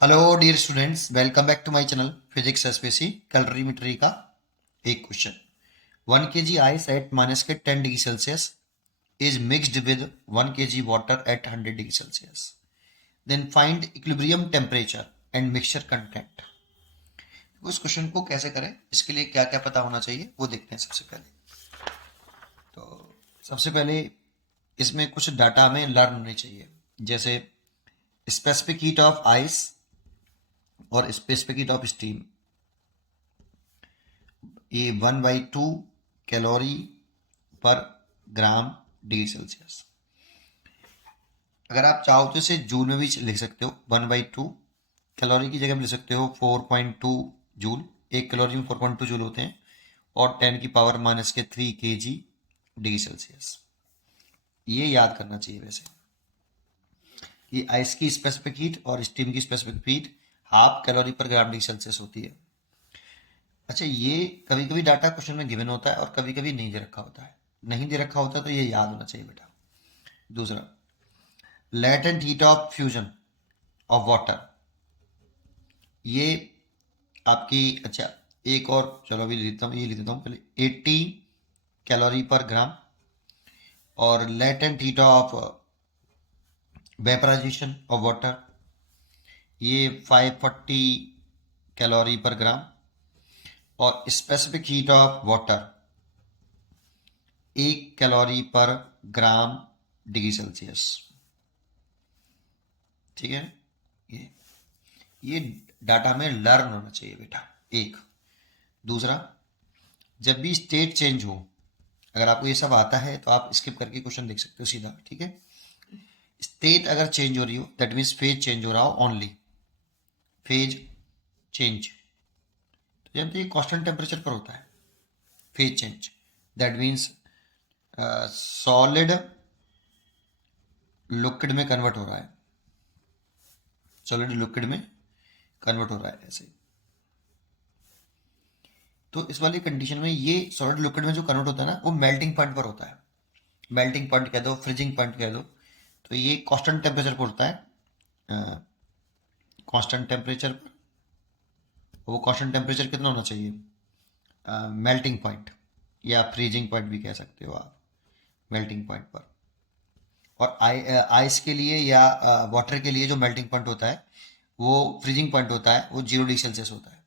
Hello dear students, welcome back to my channel physics SPC calorimetry का एक question. 1 kg ice at -10 degree Celsius is mixed with 1 kg water at 100 degree Celsius. Then find equilibrium temperature and mixture content. उस question को कैसे करें, इसके लिए क्या क्या पता होना चाहिए वो देखते हैं। सबसे पहले इसमें कुछ डाटा हमें लर्न होने चाहिए, जैसे स्पेसिफिक हीट ऑफ आइस और स्पेसिफिक हीट ऑफ स्टीम। ये 1/2 calorie per gram degree Celsius. अगर आप चाहो तो इसे जूल में भी लिख सकते हो। 1/2 कैलोरी की जगह में लिख सकते हो 4.2 जूल। एक कैलोरी में 4.2 जूल होते हैं और 10⁻³ kg डिग्री सेल्सियस। ये याद करना चाहिए वैसे कि आइस की स्पेसिफिक हीट और स्टीम की specific heat half calorie per gram degree Celsius होती है। अच्छा, ये कभी कभी डाटा क्वेश्चन में गिवन होता है और कभी कभी नहीं दे रखा होता है। नहीं दे रखा होता तो ये याद होना चाहिए बेटा। दूसरा, latent heat of fusion of water. ये आपकी, अच्छा एक और, चलो अभी लिखता हूँ, ये लिख देता हूँ पहले। 80 कैलोरी पर ग्राम। और latent heat of vaporisation of water, ये 540 कैलोरी पर ग्राम। और specific heat of water 1 calorie per gram degree Celsius. ठीक है। ये ये डाटा में लर्न होना चाहिए बेटा। एक। दूसरा, जब भी स्टेट चेंज हो, अगर आपको ये सब आता है तो आप स्किप करके क्वेश्चन देख सकते हो सीधा। ठीक है। स्टेट अगर चेंज हो रही हो दैट मीन्स फेज चेंज हो रहा हो ओनली। फेज चेंज तो जानते हैं कांस्टेंट टेम्परेचर पर होता है phase change. That means solid liquid में कन्वर्ट हो रहा है। सॉलिड लिक्विड में कन्वर्ट हो रहा है ऐसे। तो इस वाली कंडीशन में ये सॉलिड लिक्विड में जो कन्वर्ट होता है ना, वो मेल्टिंग पॉइंट पर होता है। मेल्टिंग पॉइंट कह दो, फ्रीजिंग पॉइंट कह दो। तो ये कांस्टेंट टेम्परेचर पर होता है। कांस्टेंट टेम्परेचर पर। वो कांस्टेंट टेम्परेचर कितना होना चाहिए? मेल्टिंग पॉइंट या फ्रीजिंग पॉइंट भी कह सकते हो आप, मेल्टिंग पॉइंट पर। और आइस के लिए या वाटर के लिए जो मेल्टिंग पॉइंट होता है वो फ्रीजिंग पॉइंट होता है, वो 0 डिग्री सेल्सियस होता है।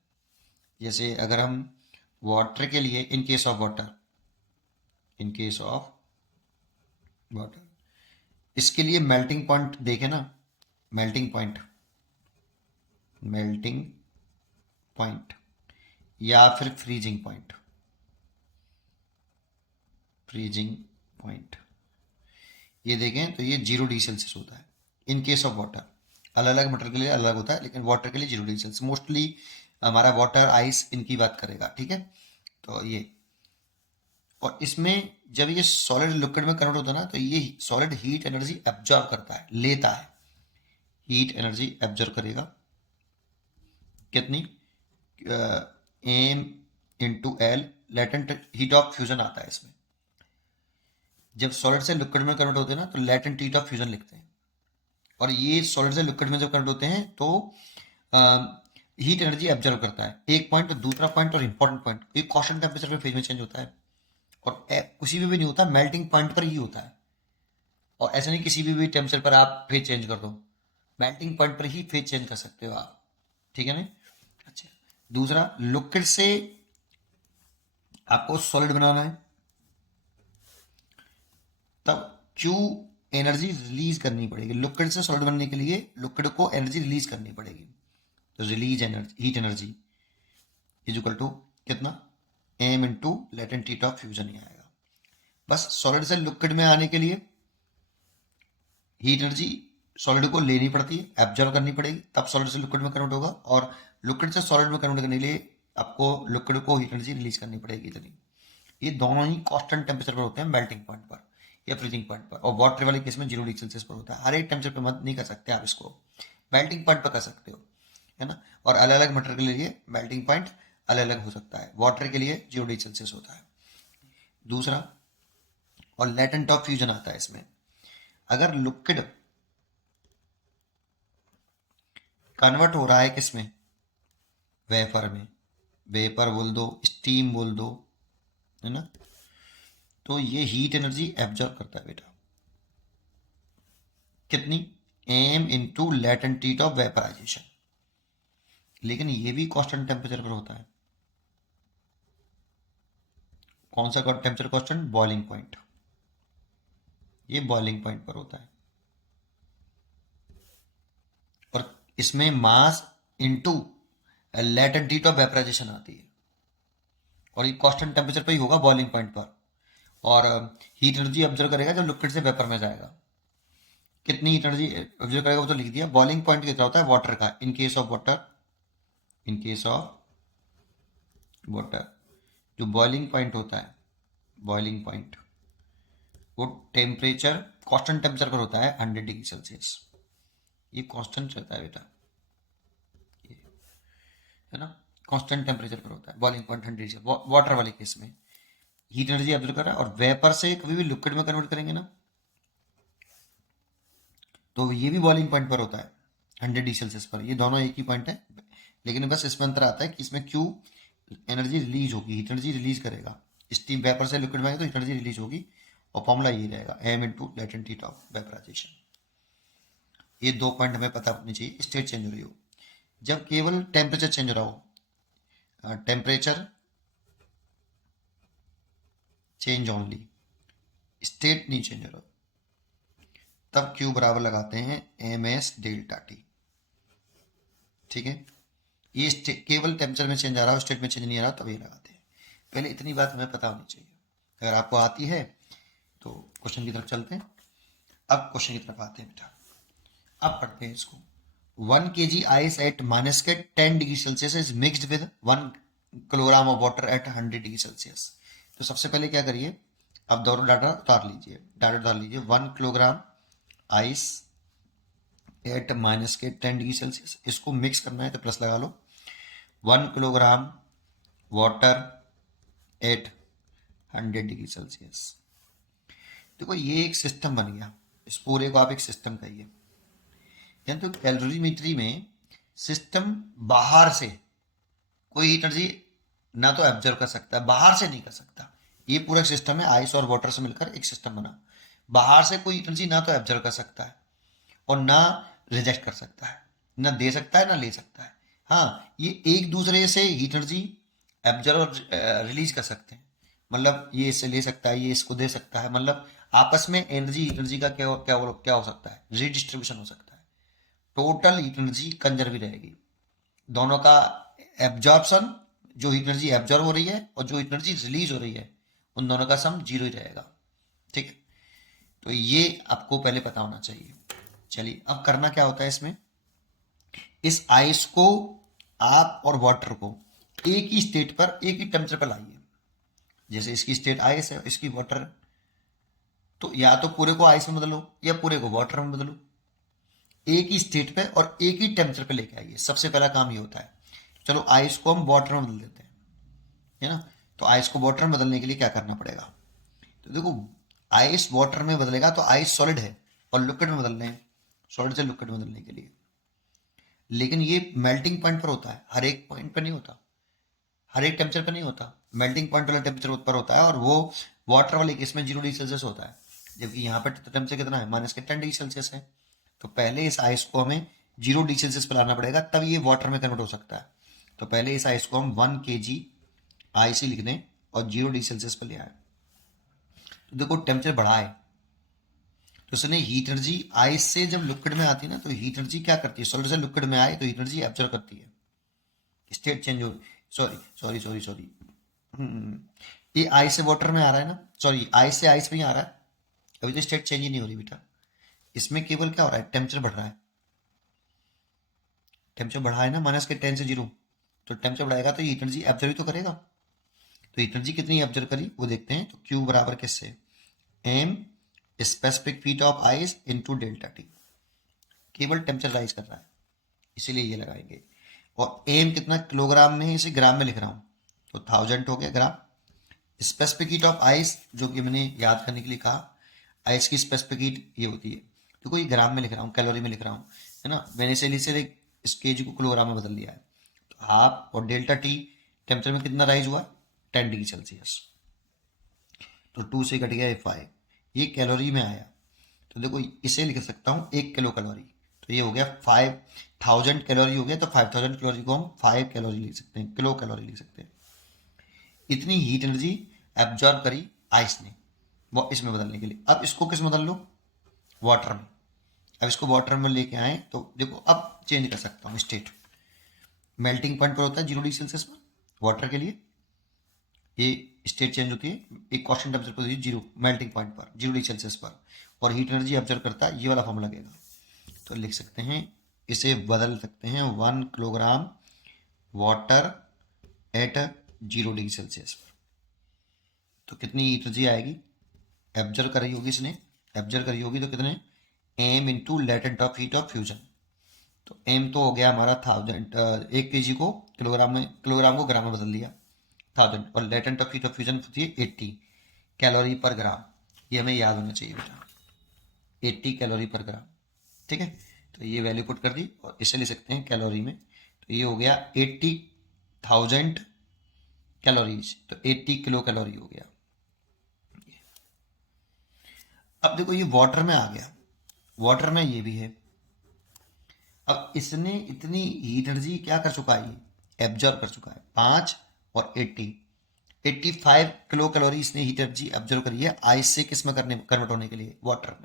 जैसे अगर हम वाटर के लिए, in case of water, in case of water, इसके लिए मेल्टिंग पॉइंट देखें ना। मेल्टिंग पॉइंट, मेल्टिंग पॉइंट या फिर फ्रीजिंग पॉइंट, फ्रीजिंग पॉइंट, ये देखें तो ये 0 डिग्री सेल्सियस होता है इन केस ऑफ वाटर। अलग अलग मटेरियल के लिए अलग होता है, लेकिन वाटर के लिए 0 डिग्री सेल्सियस मोस्टली हमारा वाटर आइस इनकी बात करेगा। ठीक है। तो ये, और इसमें जब ये सॉलिड लिक्विड में कन्वर्ट होता है ना, तो ये सॉलिड हीट एनर्जी एब्जॉर्ब करता है, लेता है। हीट एनर्जी एब्जॉर्ब करेगा कितनी? M into L. Latent heat of fusion आता है इसमें। जब सॉलिड से लिक्विड में कन्वर्ट होते हैं ना, तो लेटेंट हीट ऑफ फ्यूजन लिखते हैं। और ये सॉलिड से लिक्विड में जब कन्वर्ट होते हैं तो हीट एनर्जी एब्जॉर्व करता है, एक पॉइंट। दूसरा पॉइंट और इंपॉर्टेंट पॉइंट, ये कांस्टेंट टेम्परेचर पे फेज में चेंज होता है। और किसी भी नहीं होता, मेल्टिंग पॉइंट पर ही होता है। और ऐसा नहीं किसी भी टेम्परेचर पर आप फेज चेंज कर दो, मेल्टिंग पॉइंट पर ही फेज चेंज कर सकते हो आप। ठीक है ना। अच्छा, दूसरा, लिक्विड से आपको सॉलिड बनाना है, तब क्यू एनर्जी रिलीज करनी पड़ेगी। लिक्विड से सॉलिड बनने के लिए लिक्विड को एनर्जी रिलीज करनी पड़ेगी। तो release energy, heat energy is equal to कितना? M into latent heat of fusion ही आएगा। बस सॉलिड से लिक्विड में आने के लिए हीट एनर्जी सॉलिड को लेनी पड़ती है, एब्जॉर्व करनी पड़ेगी, तब सॉलिड से लिक्विड में कन्वर्ट होगा। और लिक्विड से सॉलिड में कन्वर्ट करने के लिए आपको लिक्विड को हीट एनर्जी रिलीज करनी पड़ेगी इतनी। ये दोनों ही कांस्टेंट टेम्परेचर पर होते हैं, मेल्टिंग पॉइंट पर या फ्रीजिंग पॉइंट पर। और वाटर वाले केस में 0 डिग्री सेल्सियस पर होता है। हर एक टेम्परेचर पर मत नहीं कर सकते आप इसको, मेल्टिंग पॉइंट पर कर सकते हो, है ना। और अलग अलग मटेरियल के लिए मेल्टिंग पॉइंट अलग अलग हो सकता है। वाटर के लिए 0 डिग्री सेल्सियस होता है। दूसरा, और लेटेंट ऑफ फ्यूजन आता है इसमें। अगर लिक्विड कन्वर्ट हो रहा है किसमें, वेपर में, वेपर बोल दो, स्टीम बोल दो, है ना। तो ये हीट एनर्जी एब्जॉर्ब करता है बेटा, कितनी, m into latent heat of vaporisation. लेकिन ये भी कांस्टेंट टेम्परेचर पर होता है। कौन सा टेम्परेचर कांस्टेंट, बॉइलिंग पॉइंट, ये बॉइलिंग पॉइंट पर होता है। और इसमें mass into latent heat of vaporisation आती है, और ये कांस्टेंट टेम्परेचर पर ही होगा बॉइलिंग पॉइंट पर। और हीट एनर्जी ऑब्जर्व करेगा जब लिक्विड से वेपर में जाएगा। कितनी हीट एनर्जी ऑब्जर्व करेगा वो तो लिख दिया। बॉइलिंग पॉइंट कितना होता है वाटर का, in case of water, in case of water जो बॉइलिंग पॉइंट होता है, बॉइलिंग पॉइंट वो टेम्परेचर कांस्टेंट टेम्परेचर पर होता है 100 डिग्री सेल्सियस। ये कांस्टेंट रहता है बेटा, ये है ना, कांस्टेंट टेम्परेचर पर होता है बॉइलिंग पॉइंट 100 डिग्री। वाटर वाले केस में हीट एनर्जी ऑब्जर्व कर रहा है, और वेपर से कभी भी लिक्विड में कन्वर्ट करेंगे ना तो ये भी बॉइलिंग पॉइंट पर होता है 100 डिग्री सेल्सियस पर। ये दोनों एक ही पॉइंट है, लेकिन बस इसमें अंतर आता है कि इसमें क्यू एनर्जी रिलीज होगी, हीट एनर्जी रिलीज करेगा। स्टीम वेपर से लिक्विड में तो हीट एनर्जी रिलीज होगी, और फॉर्मूला ये रहेगा m into latent heat of vaporisation. ये 2 पॉइंट हमें पता होनी चाहिए। स्टेट चेंज हो रही हो, जब केवल टेम्परेचर चेंज हो रहा हो, टेम्परेचर चेंज ओनली, स्टेट नहीं चेंज हो रहा, तब क्यू बराबर लगाते हैं एम एस डेल्टा टी। ठीक है, ये केवल टेम्परेचर में चेंज आ रहा हो, स्टेट में चेंज नहीं आ रहा, तब ये लगाते हैं। पहले इतनी बात हमें पता होनी चाहिए। अगर आपको आती है तो क्वेश्चन की तरफ चलते हैं। अब क्वेश्चन की तरफ आते हैं बेटा, अब पढ़ते हैं इसको। 1 kg आइस एट माइनस के 10 degree Celsius is mixed with 1 kilogram of water at 100 degree Celsius. तो सबसे पहले क्या करिए, अब दोनों डाटा उतार लीजिए, डाटा उतार लीजिए। 1 किलोग्राम आइस एट माइनस के 10 डिग्री सेल्सियस, इसको मिक्स करना है तो प्लस लगा लो। 1 kilogram water at 100 degree Celsius. देखो ये एक सिस्टम बन गया, इस पूरे को आप एक सिस्टम कहिए। यानी तो कैलोरीमेट्री में सिस्टम बाहर से कोई हीट एनर्जी ना तो एब्जर्व कर सकता है, बाहर से नहीं कर सकता। ये पूरा सिस्टम है, आइस और वाटर से मिलकर एक सिस्टम बना। बाहर से कोई हीट एनर्जी ना तो एब्जर्व कर सकता है और ना रिजेक्ट कर सकता है, ना दे सकता है ना ले सकता है। हाँ, ये एक दूसरे से हीट एनर्जी एब्जर्व और रिलीज कर सकते हैं। मतलब ये इससे ले सकता है, ये इसको दे सकता है। मतलब आपस में एनर्जी का क्या क्या क्या हो सकता है, रीडिस्ट्रीब्यूशन हो सकता है। टोटल हीट एनर्जी कंजर्व ही रहेगी। दोनों का एब्जॉर्प्शन, जो हीट एनर्जी एब्जॉर्व हो रही है और जो हीट एनर्जी रिलीज हो रही है, उन दोनों का सम 0 ही रहेगा। ठीक है, तो ये आपको पहले पता होना चाहिए। चलिए अब करना क्या होता है इसमें, इस आइस को आप और वाटर को एक ही स्टेट पर, एक ही टेम्परेचर पर लाइए। जैसे इसकी स्टेट आइस है, इसकी वाटर, तो या तो पूरे को आइस में बदलो या पूरे को वाटर में बदलो। एक ही स्टेट पे और एक ही टेम्परेचर पे लेके आइए, सबसे पहला काम ये होता है। चलो आइस को हम वाटर में बदल देते हैं, है ना। तो आइस को वाटर में बदलने के लिए क्या करना पड़ेगा, तो देखो आइस वाटर में बदलेगा तो आइस सॉलिड है, और लिक्विड में बदलने हैं, सॉलिड से लिक्विड में बदलने के लिए। लेकिन ये मेल्टिंग पॉइंट पर होता है, हर एक पॉइंट पर नहीं होता, हर एक टेम्परेचर पर नहीं होता। मेल्टिंग पॉइंट वाला टेम्परेचर पर होता है, और वो वाटर वाले केस में 0 डिग्री सेल्सियस होता है। जबकि यहाँ पर टेम्परेचर कितना है, माइनस के 10 डिग्री सेल्सियस है। तो पहले इस आइस को हमें 0 डिग्री सेल्सियस पर लाना पड़ेगा, तब ये वाटर में कन्वर्ट हो सकता है। तो पहले इस आइस को हम 1 kg आइस ही लिख दें और 0 डिग्री सेल्सियस पर ले आए। तो देखो टेम्परेचर बढ़ा है, तो उसने हीट एनर्जी आइस से जब लिक्विड में आती है ना, तो हीट एनर्जी क्या करती है, सॉलिड से लिक्विड में आए तो हीट एनर्जी एब्जॉर्ब करती है, स्टेट चेंज हो, सॉरी सॉरी सॉरी सॉरी, ये आइस से वाटर में आ रहा है ना, सॉरी आइस से आइस में ही आ रहा है। अभी तो स्टेट चेंज ही नहीं हो रही बेटा, इसमें केवल क्या हो रहा है, टेम्परेचर बढ़ रहा है। टेम्परेचर बढ़ा है ना, माइनस के 10 से 0, तो टेम्परेचर बढ़ाएगा तो हीट एनर्जी एब्जॉर्व तो करेगा। तो हीट एनर्जी कितनी एब्जॉर्व करी वो देखते हैं। तो क्यू बराबर किससे, m specific heat of ice into delta T. केवल टेम्परेचर राइज कर रहा है, इसीलिए ये लगाएंगे। और एम कितना किलोग्राम में है, इसे ग्राम में लिख रहा हूँ, तो 1000 हो गया ग्राम। स्पेसिफिक हीट ऑफ आइस, जो कि मैंने याद करने के लिए कहा, आइस की स्पेसिफिक हीट ये होती है। देखो ये ग्राम में लिख रहा हूँ, कैलोरी में लिख रहा हूँ, है ना। मैंने इसे इस केजी को किलोग्राम में बदल दिया है। तो हाफ और डेल्टा टी टेम्परेचर में कितना राइज हुआ, 10 डिग्री सेल्सियस। तो 2 से कट गया 5, ये कैलोरी में आया। तो देखो इसे लिख सकता हूँ 1 किलो कैलोरी, तो ये हो गया 5000 कैलोरी हो गया। तो 5000 कैलोरी को हम 5 कैलोरी लिख सकते हैं, किलो कैलोरी लिख सकते हैं। इतनी हीट एनर्जी एब्जॉर्ब करी आइस ने वो इसमें बदलने के लिए। अब इसको किस में बदल लो, वाटर में। अब इसको वाटर में लेके आए तो देखो अब चेंज कर सकता हूँ स्टेट। मेल्टिंग पॉइंट पर होता है 0 डिग्री सेल्सियस पर वाटर के लिए, ये स्टेट चेंज होती है। एक कांस्टेंट टेंपरेचर पर जीरो, मेल्टिंग पॉइंट पर 0 डिग्री सेल्सियस पर, और हीट एनर्जी ऑब्जर्व करता है, ये वाला फॉर्म लगेगा। तो लिख सकते हैं, इसे बदल सकते हैं 1 kilogram water at 0 degree Celsius पर। तो कितनी हीट एनर्जी आएगी, एब्जर्व करी होगी इसने, एब्जर्व करी होगी तो कितने, m into latent of heat of fusion. तो एम तो हो गया हमारा 1000, 1 केजी को किलोग्राम में, किलोग्राम को ग्राम में बदल दिया 1000, और latent of heat of fusion होती है 80 कैलोरी पर ग्राम। ये हमें याद होना चाहिए बेटा, 80 कैलोरी पर ग्राम। ठीक है, तो ये वैल्यू पुट कर दी और इसे ले सकते हैं कैलोरी में। तो ये हो गया 80,000 कैलोरीज, तो 80 किलो कैलोरी हो गया। अब देखो ये वाटर में आ गया, वाटर में ये भी है। अब इसने इतनी हीट एनर्जी क्या कर चुका है, ये एब्जॉर्ब कर चुका है 5 और 85 किलो कैलोरी इसने हीट एनर्जी एब्जॉर्ब करी है आइस से किस में करने, कन्वर्ट होने के लिए, वाटर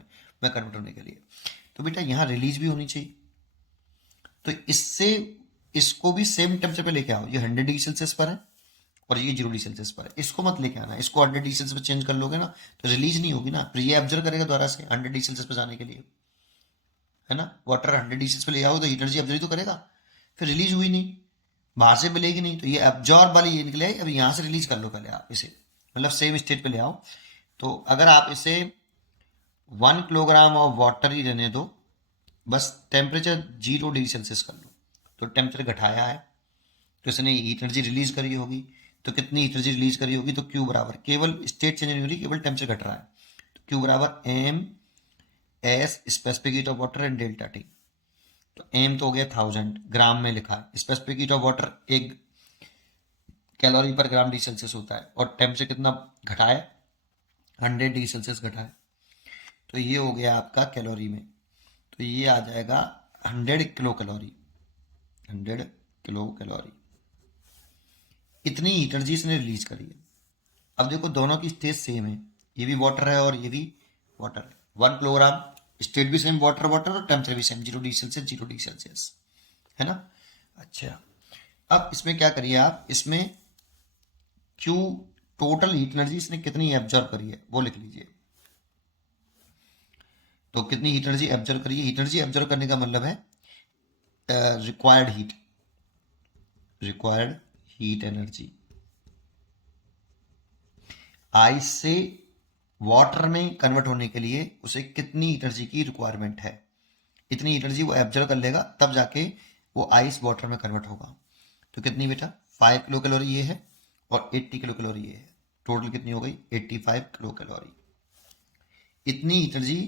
में कन्वर्ट होने के लिए। तो बेटा यहाँ रिलीज भी होनी चाहिए, तो इससे इसको भी सेम टेम्परेचर पे लेके आओ। ये 100 डिग्री सेल्सियस पर है और ये 0 डिग्री सेल्सियस पर है, इसको मत लेके आना। इसको 100 डिग्री सेल्सियस पर चेंज कर लोगे ना तो रिलीज नहीं होगी ना, फिर ये एब्जॉर्ब करेगा दोबारा से 100 डिग्री सेल्सियस पर जाने के लिए, है ना। वाटर 100 डिग्री सेल्सियस पे ले आओ तो हीट एनर्जी एब्जॉर्ब तो करेगा, फिर रिलीज हुई नहीं, बाहर से मिलेगी नहीं, तो ये एब्जॉर्ब वाली ये निकले। अब यहाँ से रिलीज कर लो पहले आप इसे, मतलब सेम स्टेट पे ले आओ। तो अगर आप इसे 1 किलोग्राम ऑफ वाटर ही रहने दो, बस टेम्परेचर 0 डिग्री सेल्सियस कर लो, तो टेम्परेचर घटाया है तो इसने हीट एनर्जी रिलीज करी होगी। तो कितनी हीट एनर्जी रिलीज करी होगी, तो क्यू बराबर, केवल स्टेट चेंज नहीं हो रही, केवल टेम्परेचर घट रहा है, तो क्यू बराबर m s specific heat of water and delta T. तो एम तो हो गया 1000 ग्राम में लिखा है, specific heat of water 1 calorie per gram degree Celsius होता है, और टेम्परेचर कितना घटाया, 100 डिग्री सेल्सियस घटाया। तो ये हो गया आपका कैलोरी में, तो ये आ जाएगा 100 किलो कैलोरी, 100 किलो कैलोरी। इतनी हीट एनर्जी इसने रिलीज करी है। अब देखो दोनों की स्टेज सेम है, ये भी वाटर है और ये भी वाटर है। 1 किलोग्राम, स्टेट भी सेम वाटर वाटर, और टेम्परेचर भी same 0 degree Celsius 0 degree Celsius, है ना। अच्छा, अब इसमें क्या करिए आप, इसमें क्यू टोटल हीट एनर्जी इसने कितनी एब्जॉर्ब करी है वो लिख लीजिए। तो कितनी हीट एनर्जी एब्जॉर्ब करी है, हीट एनर्जी एब्जॉर्ब करने का मतलब है required heat, required heat energy. Ice से वाटर में कन्वर्ट होने के लिए उसे कितनी एनर्जी की रिक्वायरमेंट है, इतनी एनर्जी वो एब्जॉर्ब कर लेगा, तब जाके वो आइस वाटर में कन्वर्ट होगा। तो कितनी बेटा, 5 किलो कैलोरी ये है और 80 किलो कैलोरी ये है, टोटल कितनी हो गई 85 किलो कैलोरी। इतनी एनर्जी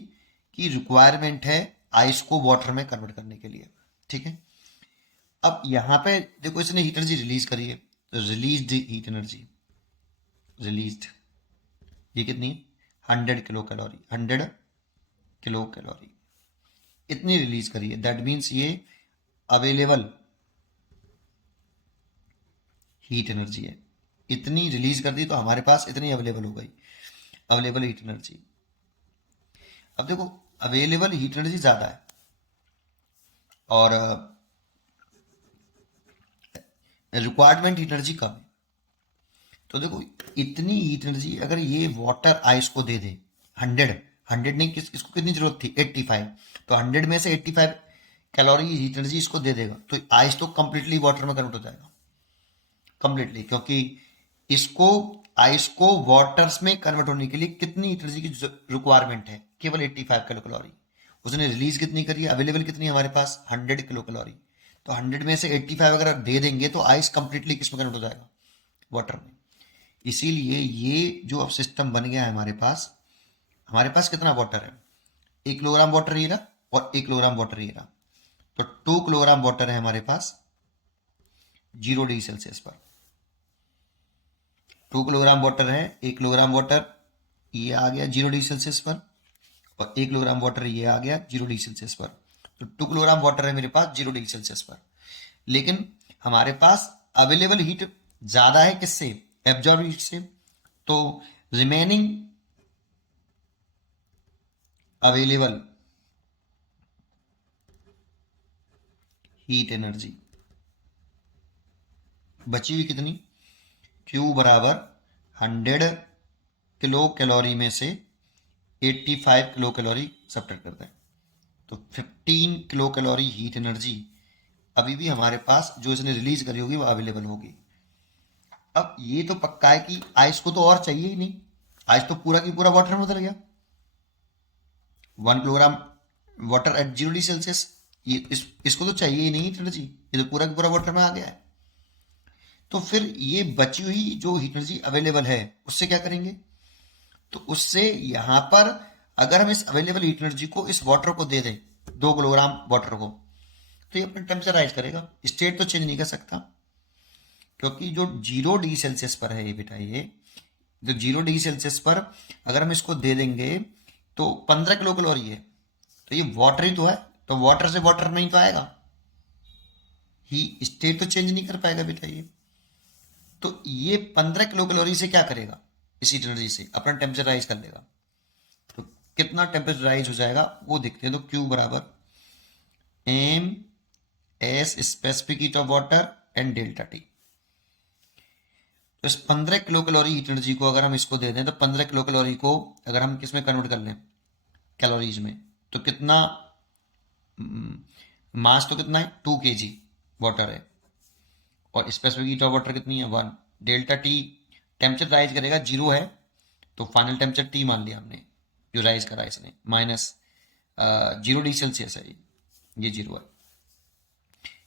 की रिक्वायरमेंट है आइस को वाटर में कन्वर्ट करने के लिए। ठीक है, अब यहाँ पे देखो इसने हीट एनर्जी रिलीज करी है, तो रिलीज्ड हीट एनर्जी, रिलीज्ड ये कितनी, 100 किलो कैलोरी, 100 किलो कैलोरी इतनी रिलीज करी है। दैट मीन्स ये अवेलेबल हीट एनर्जी है, इतनी रिलीज कर दी तो हमारे पास इतनी अवेलेबल हो गई, अवेलेबल हीट एनर्जी। अब देखो अवेलेबल हीट एनर्जी ज्यादा है और रिक्वायरमेंट हीट एनर्जी कम है। तो देखो इतनी हीट एनर्जी अगर ये वाटर आइस को दे दे, 100 नहीं, इसको कितनी जरूरत थी 85, तो 100 में से 85 कैलोरी हीट एनर्जी इसको दे देगा, तो आइस तो कंप्लीटली वाटर में कन्वर्ट हो जाएगा कंप्लीटली, क्योंकि इसको आइस को वाटर्स में कन्वर्ट होने के लिए कितनी एनर्जी की रिक्वायरमेंट है, केवल 85 किलो कैलोरी। उसने रिलीज कितनी करी है, अवेलेबल कितनी है हमारे पास 100 किलो कैलोरी, तो 100 में से 85 अगर दे देंगे तो आइस कंप्लीटली किस में कन्वर्ट हो जाएगा, वाटर में। इसीलिए ये जो अब सिस्टम बन गया है हमारे पास कितना वाटर है, 1 किलोग्राम वाटर ये रहा और 1 किलोग्राम वाटर ये रहा। तो 2 किलोग्राम वाटर है हमारे पास 0 डिग्री सेल्सियस पर। 2 किलोग्राम वाटर है, 1 किलोग्राम वाटर ये आ गया 0 डिग्री सेल्सियस पर, और 1 किलोग्राम वाटर ये आ गया 0 डिग्री सेल्सियस पर। तो 2 किलोग्राम वाटर है मेरे पास 0 डिग्री सेल्सियस पर, लेकिन हमारे पास अवेलेबल हीट ज्यादा है किससे, एब्जॉर्ब हीट से। तो रिमेनिंग अवेलेबल हीट एनर्जी बची हुई कितनी, Q बराबर 100 किलो कैलोरी में से 85 किलो कैलोरी सब्ट्रैक्ट करते हैं, तो 15 किलो कैलोरी हीट एनर्जी अभी भी हमारे पास जो इसने रिलीज करी होगी वो अवेलेबल होगी। अब ये तो पक्का है कि आइस को तो और चाहिए ही नहीं, आइस तो पूरा की पूरा वाटर में उतर गया। 1 kilogram water at 0 degree Celsius, ये इसको तो चाहिए ही नहीं एनर्जी, ये तो पूरा का पूरा वाटर में आ गया है। तो फिर ये बची हुई जो हीट एनर्जी अवेलेबल है उससे क्या करेंगे, तो उससे यहां पर अगर हम इस अवेलेबल हीट एनर्जी को इस वाटर को दे दें, 2 किलोग्राम वाटर को, तो ये अपना टेम्परेचर राइज करेगा, स्टेट तो चेंज नहीं कर सकता, क्योंकि जो 0 डिग्री सेल्सियस पर है ये बेटा, ये जो 0 डिग्री सेल्सियस पर अगर हम इसको दे देंगे तो 15 किलो कैलोरी है, तो ये वाटर ही तो है, तो वाटर से वाटर नहीं तो आएगा ही, स्टेट तो चेंज नहीं कर पाएगा बेटा ये। तो ये 15 किलो कैलोरी से क्या करेगा, इसी एनर्जी से अपना टेम्परेचर राइज कर लेगा। तो कितना टेम्परेचर राइज हो जाएगा वो देखते हैं। तो Q बराबर m s specific heat of water and delta T. तो इस 15 किलो कैलोरी हीट एनर्जी को अगर हम इसको दे दें, तो 15 किलो कैलोरी को अगर हम किसमें कन्वर्ट कर लें, कैलोरीज में, तो कितना मास तो कितना है 2 kg वाटर है, और स्पेसिफिक हीट ऑफ वाटर कितनी है 1। डेल्टा टी टेम्परेचर राइज करेगा 0 है, तो फाइनल टेम्परेचर टी मान लिया हमने जो राइज करा इसने, माइनस 0 डिग्री सेल्सियस है ये 0 है।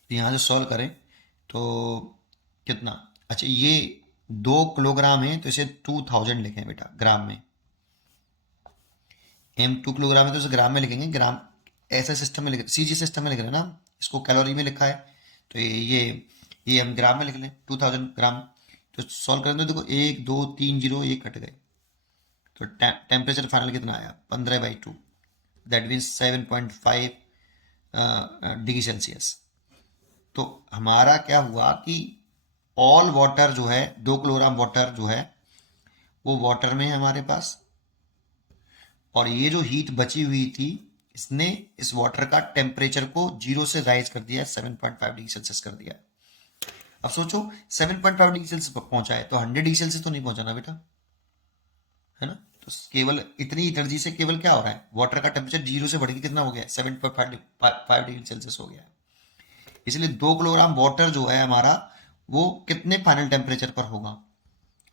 तो यहाँ से सॉल्व करें तो कितना, अच्छा ये 2 किलोग्राम है तो इसे 2000 लिखें बेटा ग्राम में, एम 2 किलोग्राम है तो इसे ग्राम में लिखेंगे, ग्राम ऐसे सिस्टम में लिख, सीजी सिस्टम में लिख रहे हैं ना, इसको कैलोरी में लिखा है, तो ये हम ग्राम में लिख लें 2000 ग्राम। तो सॉल्व करें तो देखो 1 2 3 0 ये कट गए, तो टेम्परेचर फाइनल कितना आया 15/2, दैट मीन्स 7.5 डिग्री सेल्सियस। तो हमारा क्या हुआ कि ऑल वाटर जो है 2 किलोग्राम वाटर जो है वो वाटर में है हमारे पास, और ये जो हीट बची हुई थी इसने इस वाटर का टेम्परेचर को 0 से राइज कर दिया, 7.5 डिग्री सेल्सियस कर दिया। अब सोचो 7.5 डिग्री सेल्सियस पर पहुंचा है, तो 100 डिग्री सेल्सियस तो नहीं पहुंचा ना बेटा, है ना। तो केवल इतनी एनर्जी से केवल क्या हो रहा है, वाटर का टेम्परेचर 0 से बढ़ के कितना हो गया 7.5 डिग्री सेल्सियस हो गया है। इसलिए 2 किलोग्राम वाटर जो है हमारा वो कितने फाइनल टेम्परेचर पर होगा,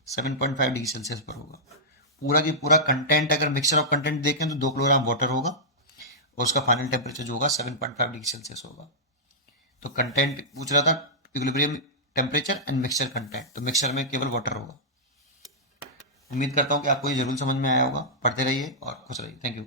7.5 डिग्री सेल्सियस पर होगा। पूरा की पूरा कंटेंट अगर मिक्सचर ऑफ कंटेंट देखें तो 2 किलोग्राम वाटर होगा, और उसका फाइनल टेम्परेचर जो होगा 7.5 डिग्री सेल्सियस होगा। तो कंटेंट पूछ रहा था equilibrium temperature and mixture content, तो मिक्सचर में केवल वाटर होगा। उम्मीद करता हूँ कि आपको ये जरूर समझ में आया होगा। पढ़ते रहिए और खुश रहिए। Thank you.